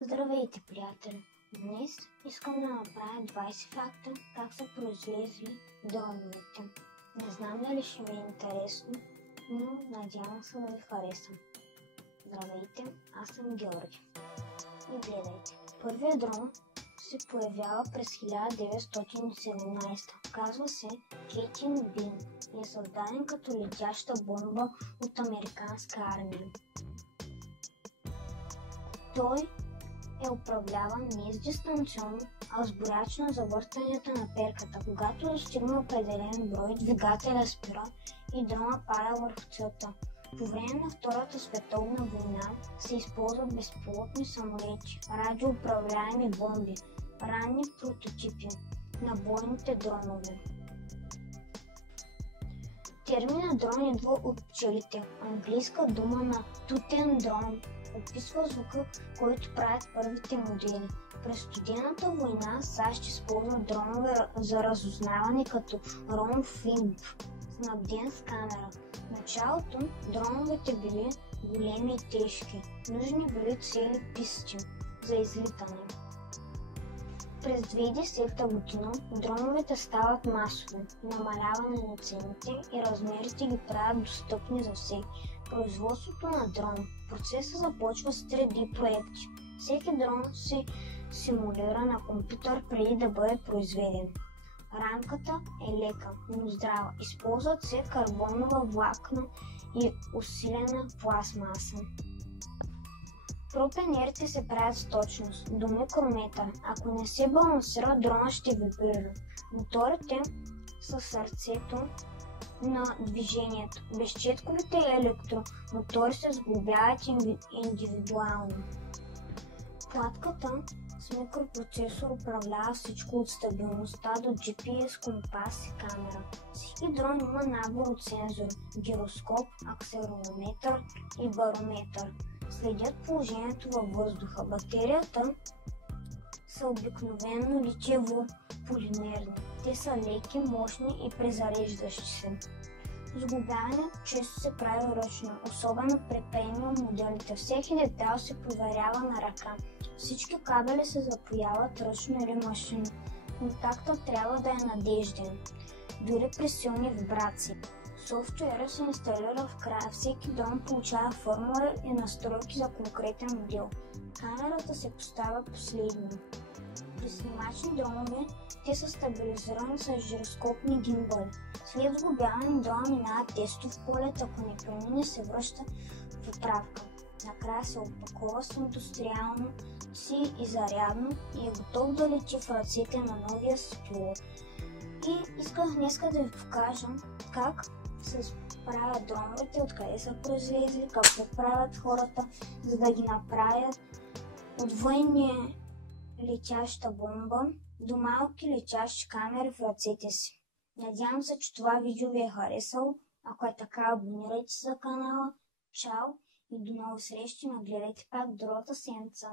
Здравейте, приятели! Днес искам да направя 20 факта как са произлезли дроновете. Не знам дали ще ви е интересно, но надявам се да ви харесам. Здравейте, аз съм Георги. И гледайте. Първият дрон се появява през 1917. Казва се Кетин Бин и е създаден като летяща бомба от американска армия. Той е управляван не с дистанционно, а с брояч на завъртанията на перката. Когато достигне определен брой, двигателя спира и дрона пада върху целта. По време на Втората световна война се използват безпилотни самолети, радиоуправляеми бомби, ранни прототипи на бойните дронове. Терминът дрон идва от пчелите. Английска дума на тутен дрон описва звука, който правят първите модели. През студената война САЩ използва дронове за разузнаване като Ромфимп, снабден с камера. В началото дроновете били големи и тежки, нужни били цели писти за излитане. През 2010 година дроновете стават масови, намаляване на цените и размерите ги правят достъпни за всеки. Производството на дрон. Процесът започва с 3D проекти. Всеки дрон се симулира на компютър преди да бъде произведен. Рамката е лека, но здрава. Използват се карбонова влакна и усилена пластмаса. Пропенерите се правят с точност до микрометър. Ако не се балансира, дрона ще вибрира. Моторите са сърцето на движението. Безчетковите електромотори се сглобяват индивидуално. Платката с микропроцесор управлява всичко от стабилността до GPS, компас и камера. Всеки дрон има набор от сензори – гироскоп, акселерометър и барометър. Следят положението във въздуха. Батерията са обикновено литиево-полимерни. Те са леки, мощни и презареждащи се. Сглобяването често се прави ръчно, особено при премиум моделите. Всеки детайл се проверява на ръка. Всички кабели се запояват ръчно или машинно. Контактът трябва да е надежден, дори при силни вибрации. Софтуерът се инсталира в края. Всеки дрон получава фърмуер и настройки за конкретен модел. Камерата се поставя последно. При снимачни дронове те са стабилизирани с жироскопни гимбали. След сглобяване дрона минава тестов полет, ако не премине се връща в поправка. Накрая се опакова с индустриално си и зарядно и е готов да лети в ръцете на новия си пилот. И исках днес да ви покажа как се правят дроновете, откъде са произлезли, какво правят хората, за да ги направят от военния летяща бомба до малки летящи камери в ръцете си. Надявам се, че това видео ви е харесало. Ако е така, абонирайте се за канала. Чао и до нови срещи. Нагледайте пак другата седмица.